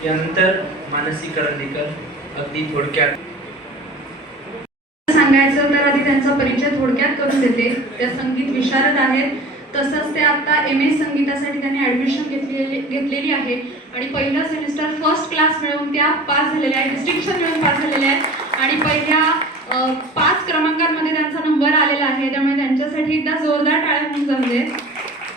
यानंतर मानसी करंदीकर अगदी थोडक्यात सांगायचं तर आधी त्यांचा परिचय थोडक्यात करून देते त्या संगीत विशारद आहेत तसंच ते आता एम एस संगीतासाठी त्यांनी ॲडमिशन घेतलेली घेतलेली आहे आणि पहिलं सेमिस्टर फर्स्ट क्लास मिळवून त्या पास झालेल्या आहेत डिस्टिंक्शन मिळून पास झालेल्या आहेत आणि पहिल्या अं, पाच क्रमांकांमध्ये त्यांचा नंबर आलेला आहे त्यामुळे त्यांच्यासाठी एकदा जोरदार टाळ्या होऊन जाऊ देत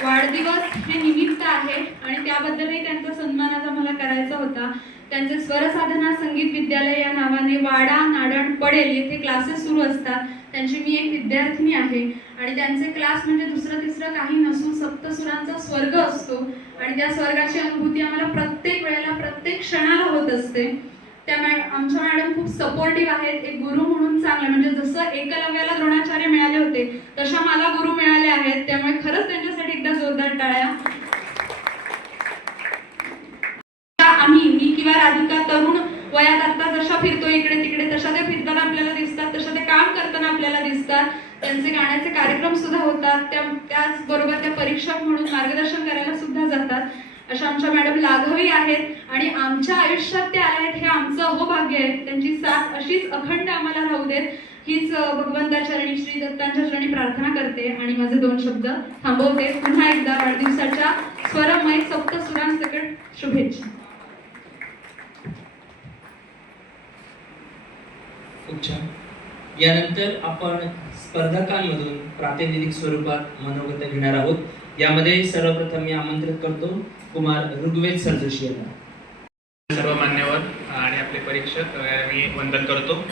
वाढदिवस हे निमित्त आहे आणि त्याबद्दलही त्यांचा सन्मानाचा मला करायचा होता. त्यांचे स्वरसाधना संगीत विद्यालय या नावाने वाडा नाडण पडेल येथे क्लासेस सुरू असतात. त्यांची मी एक विद्यार्थिनी आहे आणि त्यांचे क्लास म्हणजे दुसरं तिसरं काही नसून सप्तसुरांचा स्वर्ग असतो. आणि त्या स्वर्गाची अनुभूती आम्हाला प्रत्येक वेळेला प्रत्येक क्षणाला होत असते. त्या मॅ आमच्या मॅडम खूप सपोर्टिव्ह आहेत. एक गुरु म्हणून चांगलं म्हणजे जसं एकलव्याला द्रोणाचार्य मिळाले होते तशा मला गुरु मिळाले आहेत. त्यामुळे खरंच त्यांच्यासाठी एकदा जोरदार टाळ्या. आम्ही मी किंवा राधिका तरुण वयात आता जशा फिरतो इकडे तिकडे तशा त्या फिरताना आपल्याला दिसतात तशा ते काम करताना आपल्याला दिसतात. त्यांचे गाण्याचे कार्यक्रम सुद्धा होतात. त्या त्याचबरोबर त्या परीक्षक म्हणून मार्गदर्शन करायला सुद्धा जातात. अशा आमच्या मॅडम लाघवी आहेत आणि आमच्या आयुष्यात ते आल्या आहेत हे आमचं अहोभाग्य आहे. त्यांची साथ अशीच अखंड आम्हाला राहू देत. हीच भगवंताचरणी श्री दत्तांच्या चरणी प्रार्थना करते. आणि माझे दोन शब्द थांबवते. पुन्हा एकदा वाढदिवसाच्या स्वरमय सप्त सुरांसकट शुभेच्छा. खूप छान. यानंतर आपण स्पर्धकांमधून प्रातिनिधिक स्वरूपात मनोगत घेणार आहोत. यामध्ये सर्वप्रथम मी आमंत्रित करतो कुमार ऋग्वेद सरजोशी यांना. सर्व मान्यवर आणि आपले परीक्षक मी वंदन करतो.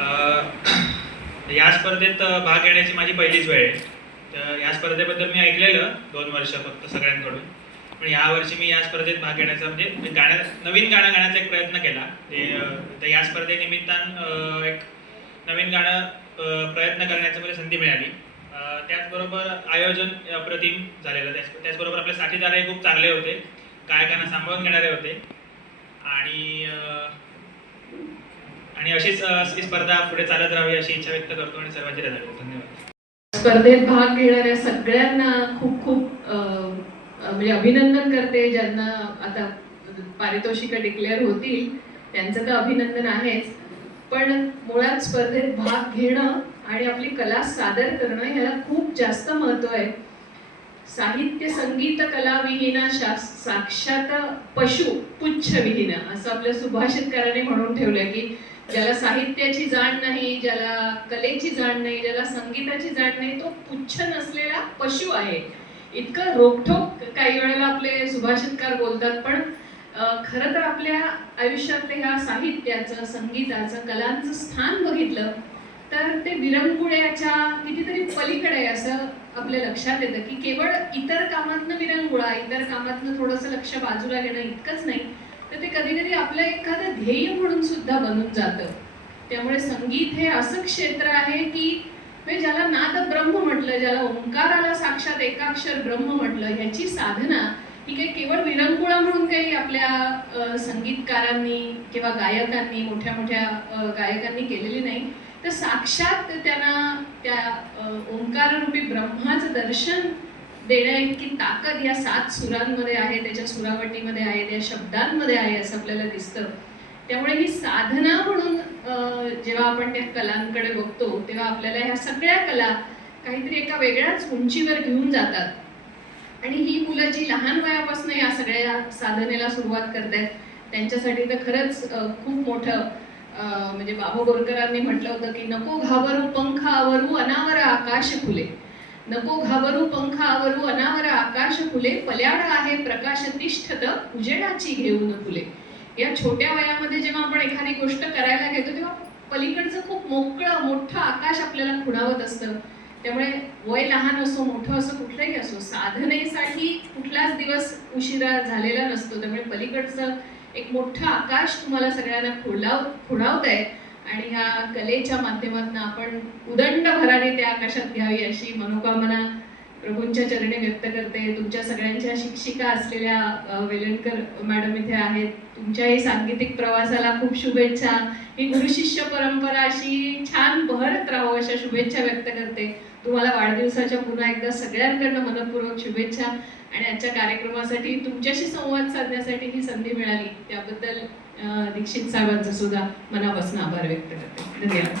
या स्पर्धेत भाग घेण्याची माझी पहिलीच वेळ आहे. तर या स्पर्धेबद्दल मी ऐकलेलं दोन वर्ष फक्त सगळ्यांकडून. पण या वर्षी मी या स्पर्धेत भाग घेण्याचा म्हणजे गाण्या नवीन गाणं गाण्याचा एक प्रयत्न केला. ते तर या स्पर्धेनिमित्तान एक नवीन गाणं प्रयत्न करण्याची मला संधी मिळाली. त्याचबरोबर आयोजन अप्रतिम झालेलं. त्याच त्याचबरोबर आपले साथीदारही खूप चांगले होते. गायकांना सांभाळून घेणारे होते. आणि आणि अशीच ही स्पर्धा पुढे चालत राहावी अशी इच्छा व्यक्त करतो आणि सर्वांची रजा करतो धन्यवाद स्पर्धेत भाग घेणाऱ्या सगळ्यांना खूप खूप म्हणजे अभिनंदन करते ज्यांना आता पारितोषिक डिक्लेअर होतील. त्यांचं तर अभिनंदन आहेच. पण मुळात स्पर्धेत भाग घेणं आणि आपली कला सादर करणं ह्याला खूप जास्त महत्त्व आहे. साहित्य संगीत कला विहीना साक्षात पशु पुच्छ विहीन असं आपल्या सुभाषितकाराने म्हणून ठेवलं की ज्याला साहित्याची जाण नाही ज्याला कलेची जाण नाही ज्याला संगीताची जाण नाही तो पुच्छ नसलेला पशु आहे. इतकं रोखोक काही वेळेला आपले सुभाषितकार बोलतात पण खर खरं तर आपल्या आयुष्यातल्या ह्या साहित्याचं संगीताचं कलांचं स्थान बघितलं तर ते विरंगुळ्याच्या कितीतरी पलीकडे आहे असं आपल्या लक्षात येतं की केवळ इतर कामातनं विरंगुळा इतर कामातनं थोडंसं लक्ष बाजूला घेणं इतकंच नाही तर ते कधी कधी आपलं एखादं ध्येय म्हणून सुद्धा बनून जातं. त्यामुळे संगीत हे असं क्षेत्र आहे की म्हणजे ज्याला नाद ब्रह्म म्हटलं ज्याला ओंकाराला साक्षात एकाक्षर ब्रह्म म्हटलं ह्याची साधना ही काही केवळ विरंगुळा म्हणून काही आपल्या संगीतकारांनी किंवा गायकांनी मोठ्या मोठ्या गायकांनी केलेली नाही. तर साक्षात त्यांना त्या ओंकाररूपी ब्रह्माचं दर्शन देण्या इतकी ताकद या सात सुरांमध्ये आहे त्याच्या सुरावटीमध्ये आहे त्या शब्दांमध्ये आहे असं आपल्याला दिसतं. त्यामुळे ही साधना म्हणून जेव्हा आपण त्या कलांकडे बघतो तेव्हा आपल्याला ह्या सगळ्या कला काहीतरी एका वेगळ्याच उंचीवर घेऊन जातात. आणि ही मुलं जी लहान वयापासून या सगळ्या साधनेला सुरुवात करतायत त्यांच्यासाठी तर खरंच खूप मोठं म्हणजे बाबू बोरकरांनी म्हटलं होतं की नको घाबरू पंख आवरू अनावर आकाश फुले. नको घाबरू पंख आवरू अनावर आकाश फुले पल्याड आहे प्रकाश तिष्ठत उजेडाची घेऊन फुले. या छोट्या वयामध्ये जेव्हा आपण एखादी गोष्ट करायला घेतो तेव्हा पलीकडचं खूप मोकळं मोठं आकाश आपल्याला खुणावत असतं. त्यामुळे वय लहान असो मोठं असो कुठलंही असो साधनेसाठी कुठलाच दिवस उशिरा झालेला नसतो. त्यामुळे पलीकडचं एक मोठं आकाश तुम्हाला सगळ्यांना खुलाव खुणावत आहे आणि ह्या कलेच्या माध्यमातून आपण उदंड भराने त्या आकाशात घ्यावी अशी मनोकामना प्रभूंच्या चरणी व्यक्त करते. तुमच्या सगळ्यांच्या शिक्षिका असलेल्या वेलणकर मॅडम इथे आहेत. तुमच्याही सांगीतिक प्रवासाला खूप शुभेच्छा. ही गुरुशिष्य परंपरा अशी छान बहरत राहो अशा शुभेच्छा व्यक्त करते. तुम्हाला वाढदिवसाच्या पुन्हा एकदा सगळ्यांकडनं मनपूर्वक शुभेच्छा. आणि आजच्या कार्यक्रमासाठी तुमच्याशी संवाद साधण्यासाठी ही संधी मिळाली. त्याबद्दल दीक्षित साहेबांचं सुद्धा मनापासून आभार व्यक्त करते. धन्यवाद.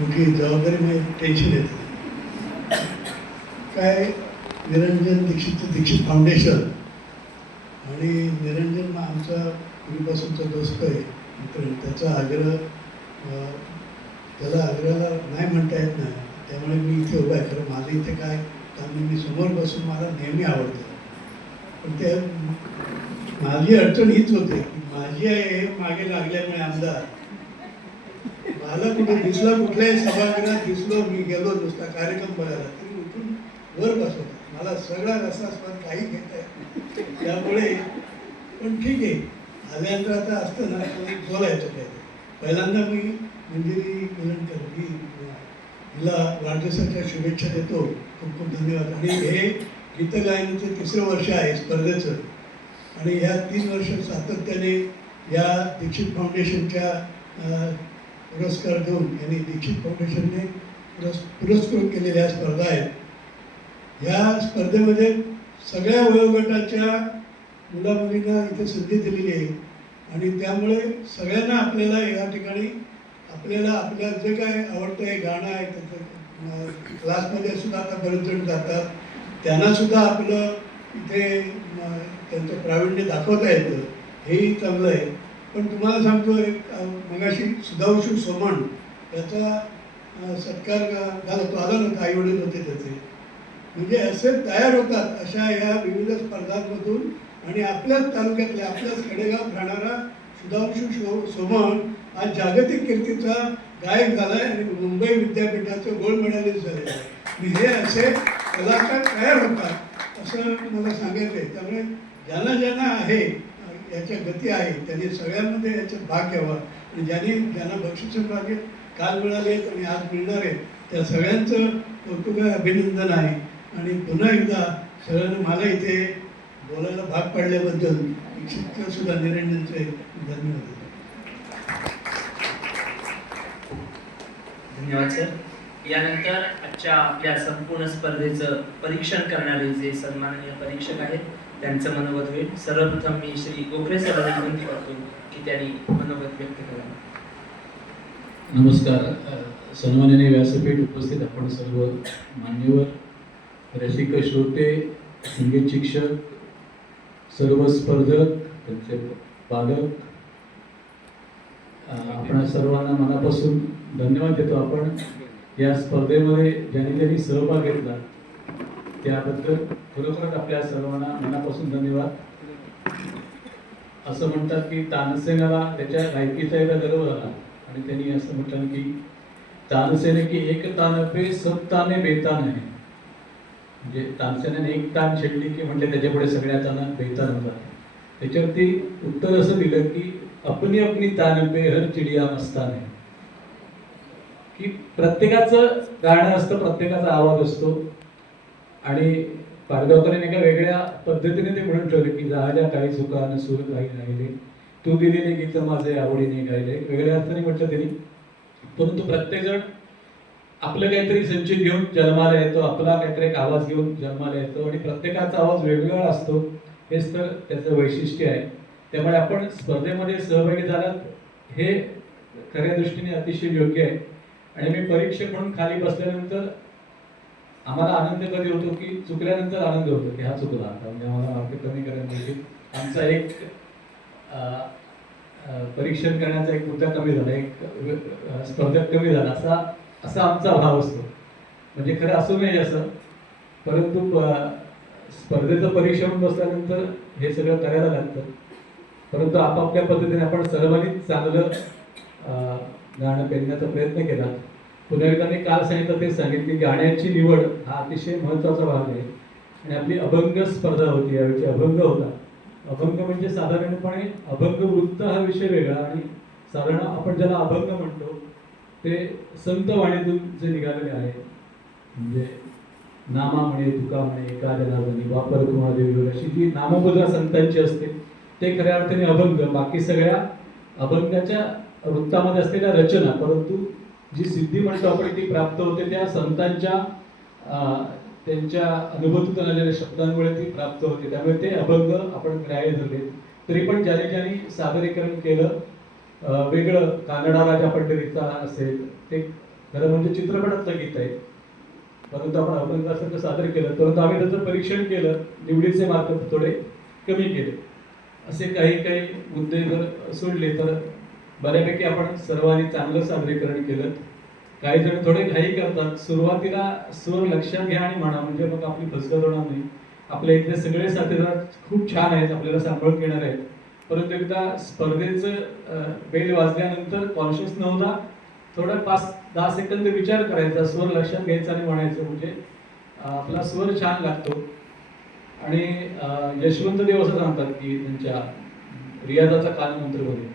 मुख्य जबाबदारी म्हणजे टेन्शन येत काय निरंजन दीक्षित दीक्षित फाउंडेशन आणि निरंजन आमचा पूर्वीपासूनचा दोस्त आहे मित्र. त्याचा आग्रह त्याला आग्रहाला नाही म्हणता येत नाही. त्यामुळे मी इथे उभा आहे. खरं माझं इथे काय कारण मी समोर बसून मला नेहमी आवडतं. पण ते माझी अडचण हीच होते. माझी आहे हे मागे लागल्यामुळे आमदार. मला कुठे दिसला कुठल्याही सभागृहात दिसलो मी गेलो नुसता कार्यक्रम बघायला. तरी उठून वर बसवतो मला सगळा रसास्वाद काही घेत आहे त्यामुळे पण ठीक आहे. आल्यानंतर आता असतं ना बोलायचं काय पहिल्यांदा मी मंजिरी मिलनकर मी हिला वाढदिवसाच्या शुभेच्छा देतो. खूप खूप धन्यवाद. आणि हे गीतगायनाचं तिसरं वर्ष आहे स्पर्धेचं. आणि ह्या तीन वर्ष सातत्याने या दीक्षित फाउंडेशनच्या पुरस्कार देऊन यांनी दीक्षित फाउंडेशनने पुरस् पुरस्कृत केलेल्या स्पर्धा आहेत. या स्पर्धेमध्ये सगळ्या वयोगटाच्या मुला मुलींना इथे संधी दिलेली आहे. आणि त्यामुळे सगळ्यांना आपल्याला या ठिकाणी आपल्याला आपल्या जे काय आवडतं हे गाणं आहे त्याचं क्लासमध्ये सुद्धा आता बरेच जण जातात. त्यांनासुद्धा आपलं इथे त्यांचं प्रावीण्य दाखवता येतं हेही चांगलं आहे. पण तुम्हाला सांगतो एक मगाशी सुधांशू सोमण याचा सत्कार झाला तो आला नव्हता आई वडील होते त्याचे. म्हणजे असे तयार होतात अशा या विविध स्पर्धांमधून आणि आपल्याच तालुक्यातल्या आपल्याच खडेगाव राहणारा सुधांशू शो सोमण आज जागतिक कीर्तीचा गायक झालाय आणि मुंबई विद्यापीठाचं गोल्ड मेडलिस्ट झालेलं आहे. हे असे कलाकार तयार होतात असं मला सांगायचं आहे त्यामुळे ज्यांना ज्यांना आहे याच्या गती आहे त्यांनी सगळ्यांमध्ये याच्यात भाग घ्यावा. आणि ज्यांनी ज्यांना बक्षिस मिळाली काल मिळाले आणि आज मिळणार आहे त्या सगळ्यांचं कौतुक अभिनंदन आहे. आणि पुन्हा एकदा सगळ्यांना मला इथे बोलायला भाग पाडल्याबद्दल दीक्षित सुद्धा निरंजनचे धन्यवाद. धन्यवाद सर. यानंतर आजच्या आपल्या संपूर्ण स्पर्धेचं परीक्षण करणारे जे सन्माननीय परीक्षक आहेत त्यांचं मनोगत होईल. सर्वप्रथम मी श्री गोखले सरांना विनंती करतो की त्यांनी मनोगत व्यक्त करावं. नमस्कार. अ, सन्माननीय व्यासपीठ उपस्थित आपण सर्व मान्यवर रसिक श्रोते संगीत शिक्षक सर्व स्पर्धक त्यांचे पालक आपण सर्वांना मनापासून धन्यवाद देतो आपण. या स्पर्धेमध्ये ज्यांनी ज्यांनी सहभाग घेतला त्याबद्दल खरोखरच आपल्या सर्वांना मनापासून धन्यवाद. असं म्हणतात की तानसेनाला त्याच्या गायकीचा एकदा गर्व झाला आणि त्यांनी असं म्हटलं की तानसेने की एक तान पे सब ताने बेतान आहे. म्हणजे तानसेनाने एक तान छेडली की म्हणजे त्याच्यापुढे सगळ्या ताना बेतान होतात. त्याच्यावरती उत्तर असं दिलं की अपनी अपनी तान पे हर चिडिया मस्तान. आहे की प्रत्येकाचं गाणं असतं प्रत्येकाचा आवाज असतो. आणि पाडगावकरांनी एका वेगळ्या पद्धतीने ते म्हणून ठेवले की जहाजा काही चुका नसूर काही राहिले तू दिलेले गीत माझे आवडीने गायले. वेगळ्या अर्थाने म्हटलं त्यांनी परंतु प्रत्येकजण आपलं काहीतरी संचित घेऊन जन्माला येतो आपला काहीतरी एक आवाज घेऊन जन्माला येतो आणि प्रत्येकाचा आवाज वेगवेगळा असतो. हेच तर त्याचं वैशिष्ट्य आहे. त्यामुळे आपण स्पर्धेमध्ये सहभागी झालात हे खऱ्या दृष्टीने अतिशय योग्य आहे. आणि मी परीक्षक म्हणून खाली बसल्यानंतर आम्हाला आनंद कधी होतो की चुकल्यानंतर आनंद होतो की हा चुकला आता. म्हणजे आम्हाला मार्क कमी करायला मिळतील आमचा एक परीक्षण करण्याचा एक मुद्दा कमी झाला. एक स्पर्धक कमी झाला. असा असा आमचा भाव असतो. म्हणजे खरं असू नये असं. परंतु स्पर्धेचं परीक्षण बसल्यानंतर हे सगळं करायला लागतं. परंतु आपापल्या पद्धतीने आपण सर्वांनीच चांगलं गाणं पेरण्याचा प्रयत्न केला. पुन्हा एकदा मी काल सांगितलं ते सांगितली गाण्याची निवड हा अतिशय महत्त्वाचा भाग आहे. आणि आपली अभंग स्पर्धा होती यावेळी अभंग होता. अभंग म्हणजे साधारणपणे अभंग वृत्त हा विषय वेगळा आणि साधारण आपण ज्याला अभंग म्हणतो ते संत वाणीतून जे निघालेले आहे म्हणजे नामा म्हणे तुका म्हणे एका वापर तुम्हाला देवी अशी जी नाममुद्रा संतांची असते ते खऱ्या अर्थाने अभंग. बाकी सगळ्या अभंगाच्या वृत्तामध्ये असलेल्या रचना परंतु जी सिद्धी म्हणतो आपण ती प्राप्त होते त्या संतांच्या त्यांच्या अनुभूतीतून आलेल्या शब्दांमुळे ती प्राप्त होते. त्यामुळे ते अभंग आपण ग्राह्य धरले. तरी पण ज्याने ज्याने सादरीकरण केलं वेगळं कानडा राजा पंढरीचा असेल ते खरं म्हणजे चित्रपटातलं गीत आहे. परंतु आपण अभंगासारखं सादर केलं परंतु आम्ही त्याचं परीक्षण केलं निवडीचे मार्क थोडे कमी केले. असे काही काही मुद्दे जर सोडले तर बऱ्यापैकी आपण सर्वांनी चांगलं सादरीकरण केलं. काही जण थोडे घाई करतात. सुरुवातीला स्वर लक्षात घ्या आणि म्हणा म्हणजे मग आपली फसगत होणार नाही. आपल्या इथले सगळे साथीदार खूप छान आहेत आपल्याला सांभाळून घेणार आहेत. परंतु एकदा स्पर्धेचं बेल वाजल्यानंतर कॉन्शियस नव्हता. थोडं पाच दहा सेकंद विचार करायचा स्वर लक्षात घ्यायचा आणि म्हणायचं म्हणजे आपला स्वर छान लागतो. आणि यशवंत देव असं सांगतात की त्यांच्या रियाजाचा कालमंत्रमध्ये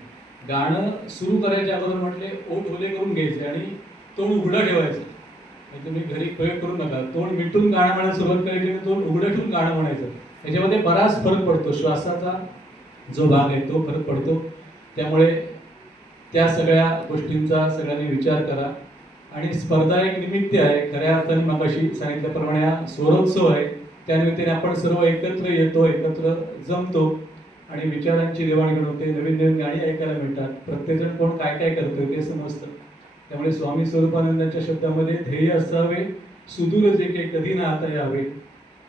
गाणं सुरू करायच्या अगोदर म्हटले ओठ ओले करून घ्यायचे आणि तोंड उघडं ठेवायचं. तुम्ही घरी प्रयोग करू नका. तोंड मिटून गाणं म्हणायला सुरुवात करायची आणि तोंड उघडं ठेवून गाणं म्हणायचं. त्याच्यामध्ये बराच फरक पडतो. श्वासाचा जो भाग आहे तो फरक पडतो. त्यामुळे त्या सगळ्या गोष्टींचा सगळ्यांनी विचार करा. आणि स्पर्धा एक निमित्त आहे. खऱ्या अर्थाने मगाशी सांगितल्याप्रमाणे हा स्वरोत्सव आहे. त्यानिमित्ताने आपण सर्व एकत्र येतो एकत्र जमतो. आणि विचारांची देवाणघेवाण होते नवीन नवीन गाणी ऐकायला मिळतात. प्रत्येकजण कोण काय काय करतोय ते समजतं. त्यामुळे स्वामी स्वरूपानंदांच्या शब्दामध्ये ध्येय असावे सुदूर जे काही कधी ना आता यावे.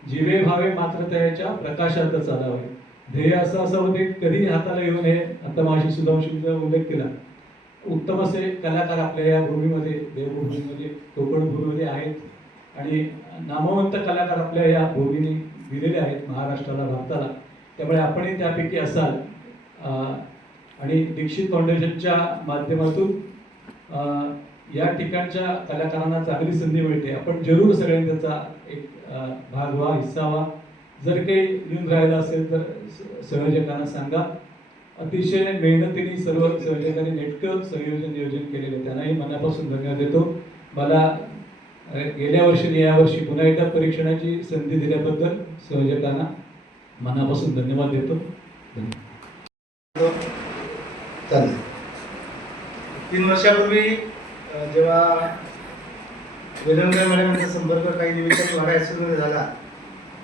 जीवे भावे मात्र त्याच्या प्रकाशात चालावे. ध्येय असं असावं ते कधी हाताला येऊ नये आता माझी सुधांशूचा उल्लेख केला. उत्तम असे कलाकार आपल्या या भूमीमध्ये देवभूमीमध्ये कोकण भूमीमध्ये आहेत. आणि नामवंत कलाकार आपल्या या भूमीने दिलेले आहेत महाराष्ट्राला भारताला. त्यामुळे आपणही त्यापैकी असाल. आणि दीक्षित फाउंडेशनच्या माध्यमातून या ठिकाणच्या कलाकारांना चांगली संधी मिळते. आपण जरूर सगळ्यांनी त्याचा एक भाग व्हा हिस्सा व्हा. जर काही येऊन राहिलं असेल तर संयोजकांना सांगा. अतिशय मेहनतीने सर्व संयोजकांनी नेटकं संयोजन नियोजन केलेलं आहे. त्यांनाही मनापासून धन्यवाद देतो. मला गेल्या वर्षी आणि यावर्षी पुन्हा एकदा परीक्षणाची संधी दिल्याबद्दल संयोजकांना मनापासून धन्यवाद देतो. धन्यवाद चालेल. तीन वर्षापूर्वी जेव्हा वेलंकर मॅडमांचा संपर्क काही निमित्त वाडा हायस्कूलमध्ये झाला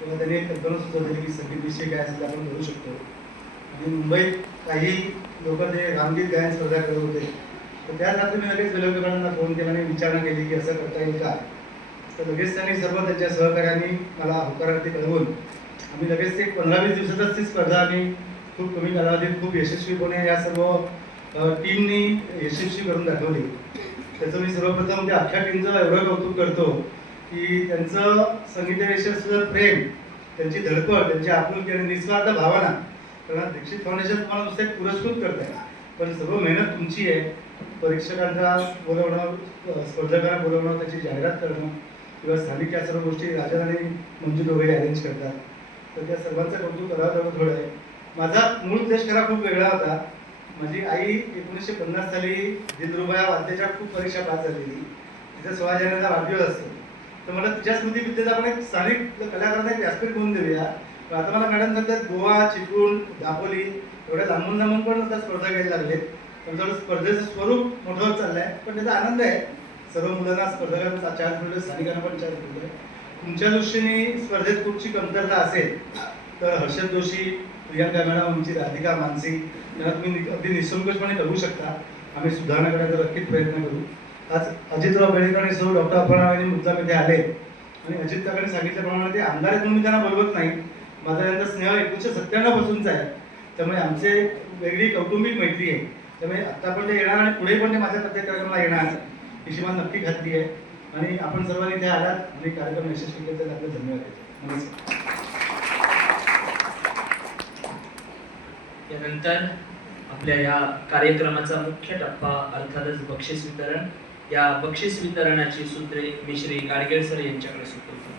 तेव्हा त्यांनी एक कल्पना सुचवली की संगीत विषय काय असेल ते आपण करू शकतो. आणि मुंबईत काही लोक ते रामगीत गायन स्पर्धा करत होते. तर त्याच रात्री मी लगेच वेलंकर मॅडमना फोन केला आणि विचारणा केली की असं करता येईल का? तर लगेच त्यांनी सर्व त्यांच्या सहकार्यांनी मला होकारार्थी कळवून आम्ही लगेच ते पंधरा वीस दिवसातच ती स्पर्धा आम्ही खूप कमी कालावधीत खूप यशस्वीपणे या सर्व टीमनी यशस्वी करून दाखवली. त्याचं मी सर्वप्रथम त्या अख्ख्या टीमचं एवढं कौतुक करतो की त्यांचं संगीताविषयी प्रेम त्यांची धडपड त्यांची आपुलकी आणि निस्वार्थ भावना कारण दीक्षित फाउंडेशन तुम्हाला नुसते एक पुरस्कृत करत आहे पण सर्व मेहनत तुमची आहे. परीक्षकांना बोलवणं स्पर्धकांना बोलवणं त्याची जाहिरात करणं किंवा स्थानिक या सर्व गोष्टी राजन आणि मंजू दोघे अरेंज करतात. तर त्या सर्वांचं कौतुक करावं तेवढं थोडं आहे. माझा मूळ उद्देश खरा खूप वेगळा होता. माझी आई एकोणीसशे पन्नास साली दिलरुबाया वाद्याच्या खूप परीक्षा पास झालेली. तिचा सोळा जानेचा वाढदिवस असतो तर मला तिच्या स्मृतीविद्येत आपण एक स्थानिक कलाकारांना एक व्यासपीठ होऊन देऊया. पण आता मला मॅडम सांगतात गोवा चिपळूण दापोली एवढ्या लांबून लांबून पण आता स्पर्धा घ्यायला लागले थोडं स्पर्धेचं स्वरूप मोठं होत चाललं आहे पण त्याचा आनंद आहे. सर्व मुलांना स्पर्धकांना चान्स मिळतो स्थानिकांना पण चान्स मिळतोय तुमच्या दृष्टीने स्पर्धेत कुठची कमतरता असेल तर हर्षद जोशी प्रियांका मॅडम आमची राधिका मानसी यांना तुम्ही नि- अगदी निसंकोचपणे करू शकता. आम्ही सुधारणा करण्याचा नक्कीच प्रयत्न करू. आज अजितराव बेळेकर आणि सर्व डॉक्टर अपर्णा यांनी मुद्दाम आले. आणि अजित काकांनी सांगितल्याप्रमाणे ते आमदार आहेत म्हणून त्यांना बोलवत नाही. माझा त्यांचा स्नेह एकोणीसशे सत्त्याण्णव पासूनचा आहे. त्यामुळे आमचे वेगळी कौटुंबिक मैत्री आहे. त्यामुळे आत्ता पण ते येणार आणि पुढे पण ते माझ्या प्रत्येक कार्यक्रमाला येणार. ही मला नक्की खात्री आहे. आणि आपण सर्वांनी इथे आलात. आणि कार्यक्रम यशस्वी केले आपले धन्यवाद. देतो. नमस्कार. त्यानंतर आपल्या या कार्यक्रमाचा मुख्य टप्पा अर्थातच बक्षीस वितरण. या बक्षीस वितरणाची सूत्रे मी श्री गाडगेळ सर यांच्याकडे सुचवतो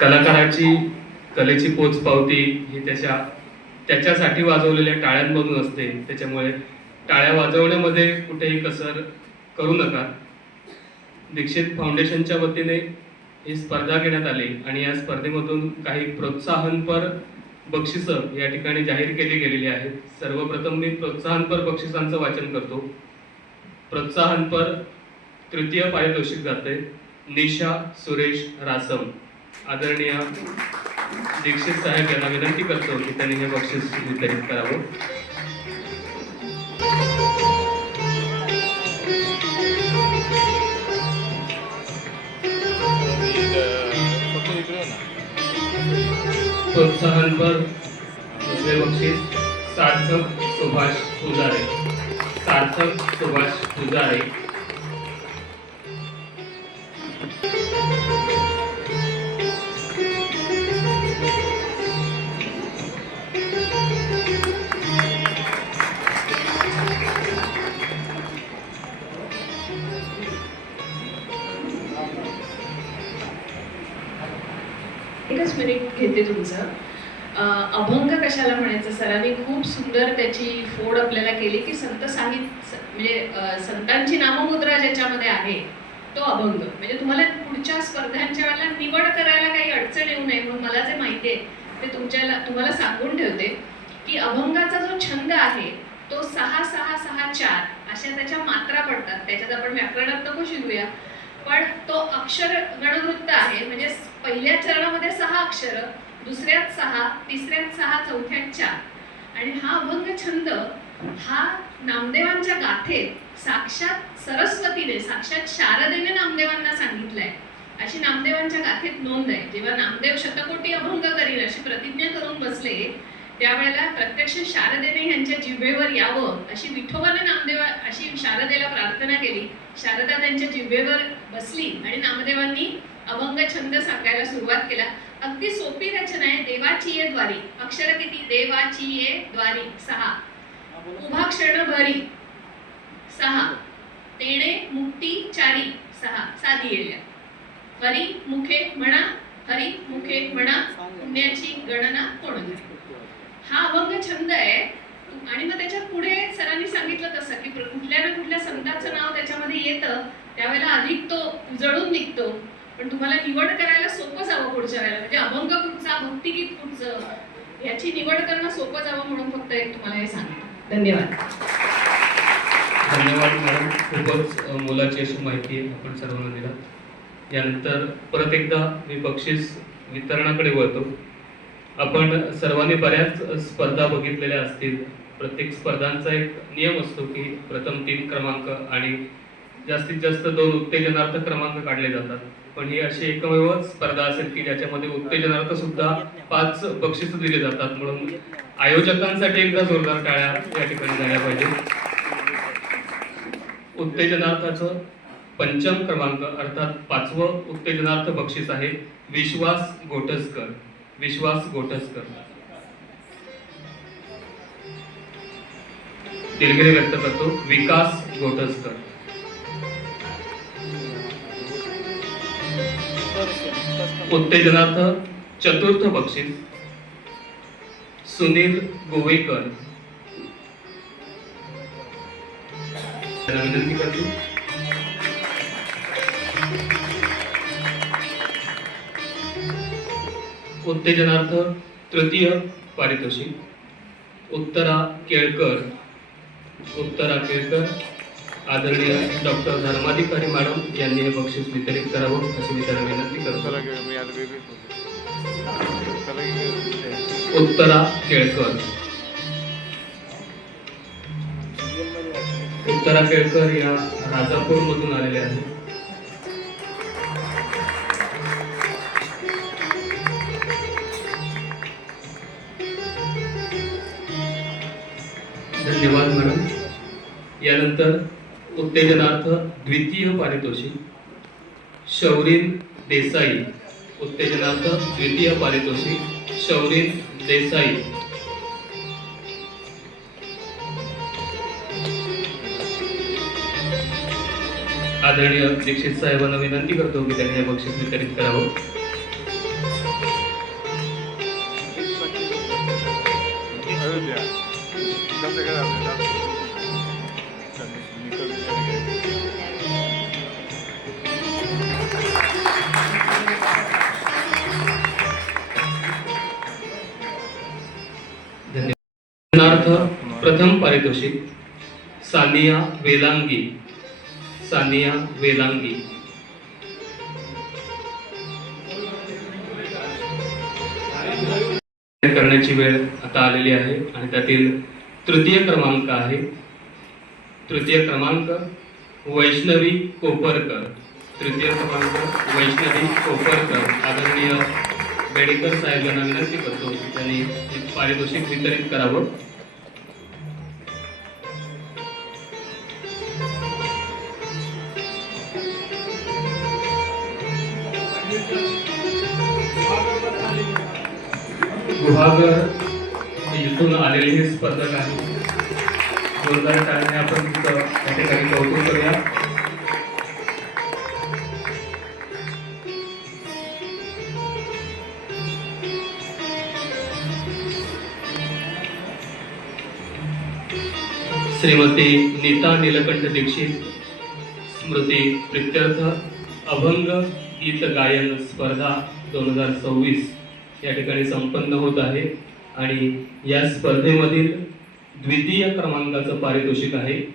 कलाकाराची कलेची पोच पावती ही त्याच्या त्याच्यासाठी वाजवलेल्या टाळ्यांमधून असते. त्याच्यामुळे टाळ्या वाजवण्यामध्ये कुठेही कसर करू नका. दीक्षित फाउंडेशनच्या वतीने ही स्पर्धा घेण्यात आली आणि या स्पर्धेमधून काही प्रोत्साहनपर बक्षिसं या ठिकाणी जाहीर केली गेलेली आहेत. सर्वप्रथम मी प्रोत्साहनपर बक्षिसांचं वाचन करतो. प्रोत्साहनपर तृतीय पारितोषिक जाते. निशा सुरेश रासम. आदरणीय दीक्षित साहेब यांना विनंती करतो की त्यांनी हे बक्षीस वितरित करावं. प्रोत्साहनपर दुसरे बक्षीस सार्थक सुभाष पुजारे. सार्थक सुभाष पुजारे. एकच मिनिट घेते तुमचं. अभंग कशाला म्हणायचं? सरांनी खूप सुंदर त्याची फोड आपल्याला केली की संत साहित्य म्हणजे संतांची नाममुद्रा ज्याच्यामध्ये आहे तो अभंग. म्हणजे तुम्हाला पुढच्या स्पर्धांच्या वेळेला निवड करायला काही अडचण येऊ नये म्हणून मला जे माहिती आहे ते तुमच्याला तुम्हाला सांगून ठेवते की अभंगाचा जो छंद आहे तो सहा सहा सहा चार अशा त्याच्या मात्रा पडतात. त्याच्यात आपण व्याकरणात नको शिकूया. पण तो अक्षर गणवृत्त आहे. म्हणजे पहिल्या चरणामध्ये सहा अक्षर दुसऱ्यात सहा तिसऱ्यात सहा चौथ्यात चार. आणि हा अभंग छंद हा नामदेवांच्या गाथेत साक्षात सरस्वतीने साक्षात शारदेने नामदेवांना सांगितलंय. अशी नामदेवांच्या गाथेत नोंद आहे. जेव्हा नामदेव शतकोटी अभंग करील अशी प्रतिज्ञा करून बसले त्यावेळेला प्रत्यक्ष शारदेने यांच्या जिभेवर यावं अशी विठोबाने नामदेवा अशी शारदेला प्रार्थना केली. शारदा त्यांच्या जिभेवर बसली आणि नामदेवांनी अभंग छंद सांगायला सुरुवात केला. अगदी सोपी रचना आहे देवाची ये द्वारी. अक्षर किती? देवाची ये द्वारी. सहा. उभा क्षण भरी. सहा. तेणे मुक्ती चारी. सहा. साधी येल्या हरी मुखे म्हणा हरी मुखे म्हणा पुण्याची गणना कोण करी? हा अभंग छंद आहे. आणि मग त्याच्यात पुढे सरांनी सांगितलं तसं की कुठल्या ना कुठल्या संतांचं नाव त्याच्यामध्ये येतं. त्यावेळेला अधिक तो उजळून निघतो. पण तुम्हाला निवड करायला सोपं जावं पुढच्या वेळेला. म्हणजे अभंग कुठचा भक्तिगीत कुठचं याची निवड करणं सोपं जावं म्हणून फक्त एक तुम्हाला हे सांगितलं धन्यवाद. धन्यवाद मॅडम. खूपच अ, मोलाची अशी माहिती आपण सर्वांना दिला. यानंतर परत एकदा मी बक्षीस वितरणाकडे वळतो. आपण सर्वांनी बऱ्याच स्पर्धा बघितलेल्या असतील. प्रत्येक स्पर्धांचा एक नियम असतो की प्रथम तीन क्रमांक आणि जास्तीत जास्त दोन उत्तेजनार्थ क्रमांक काढले जातात. पण ही अशी एकमेव स्पर्धा असेल की ज्याच्यामध्ये उत्तेजनार्थ सुद्धा पाच बक्षीस दिले जातात. म्हणून आयोजकांसाठी एकदा जोरदार टाळ्या या ठिकाणी झाल्या पाहिजे उत्तेजनार्थाचं पंचम क्रमांक अर्थात पाचवं उत्तेजनार्थ बक्षीस आहे. विश्वास घोटसकर. विश्वास गोटसकर दिलगिरी व्यक्त करतो विकास गोटसकर उत्तेजनार्थ चतुर्थ बक्षीस सुनील गोवेकर. करतो उत्तेजनार्थ तृतीय पारितोषिक. उत्तरा केळकर. उत्तरा केळकर. आदरणीय डॉक्टर धर्माधिकारी मॅडम यांनी हे बक्षीस वितरित करावं अशी मी त्यांना विनंती करतो उत्तरा केळकर. उत्तरा केळकर या राजापूर मधून आलेल्या आहेत. धन्यवाद मॅडम यानंतर उत्तेजनार्थ द्वितीय पारितोषिक शौरीन देसाई. उत्तेजनार्थ द्वितीय पारितोषिक शौरीन देसाई. आदरणीय दीक्षित साहेबांना विनंती करतो की त्यांनी हे बक्षीस वितरित करावं. प्रथम पारितोषिक सानिया वेलांगी. सानिया वेलांगी. करण्याची वेळ आता आलेली आहे आणि त्यातील तृतीय क्रमांक आहे. तृतीय क्रमांक वैष्णवी कोपरकर. तृतीय क्रमांक वैष्णवी कोपरकर. आदरणीय बेडेकर साहेबांना विनंती करतो. की त्यांनी एक पारितोषिक वितरित करावं. गुहागर इथून आलेले हे स्पर्धक आहे जोरदार टाळणे आपण त्या ठिकाणी कौतुक करूया. श्रीमती नीता नीलकंठ दीक्षित स्मृती प्रित्यर्थ अभंग गीत गायन स्पर्धा दोन हजार सव्वीस या ठिकाणी संपन्न होत आहे. आणि या स्पर्धेमधील द्वितीय क्रमांकाचं पारितोषिक आहे.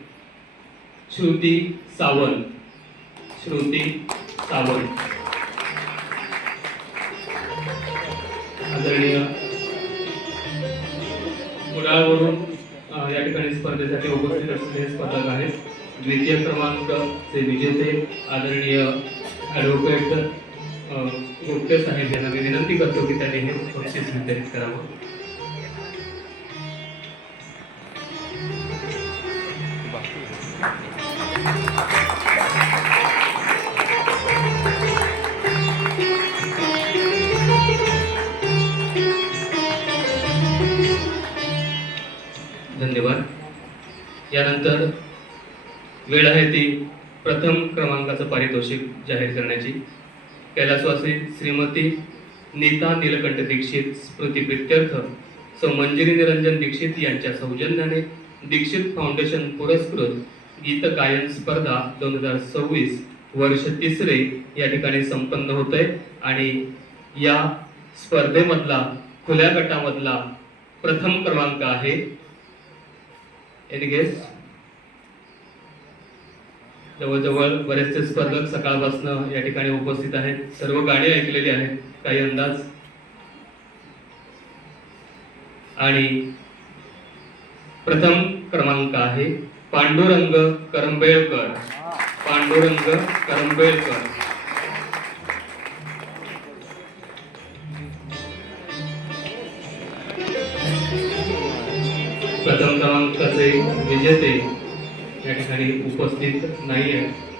श्रुती सावंत. श्रुती सावंत. आदरणीय कुडाळवरून स्पर्धेसाठी उपस्थित असलेले स्पर्धक आहेत. द्वितीय क्रमांकचे विजेते आदरणीय ॲडव्होकेट गुप्ते साहेब यांना मी विनंती करतो की त्यांनी हे बक्षीस वितरित करावं. पारितोषिक जाहीर करण्याची. कैलासवासी श्रीमती नीता नीलकंठ दीक्षित स्मृती प्रित्यर्थ सौ मंजिरी निरंजन दीक्षित यांच्या सौजन्याने दीक्षित फाउंडेशन पुरस्कृत गीत गायन स्पर्धा दोन हजार सव्वीस वर्ष तिसरे या ठिकाणी संपन्न होत आहे आणि या स्पर्धेमधला खुल्या गटामधला प्रथम क्रमांक आहे. एनगेस जवळजवळ बरेचसे स्पर्धक सकाळपासून या ठिकाणी उपस्थित आहेत. सर्व गाणी ऐकलेली आहेत. काही अंदाज? आणि प्रथम क्रमांक आहे पांडुरंग करंबेळकर. पांडुरंग करंबेळकर. प्रथम क्रमांकाचे विजेते या ठिकाणी उपस्थित नाही आहेत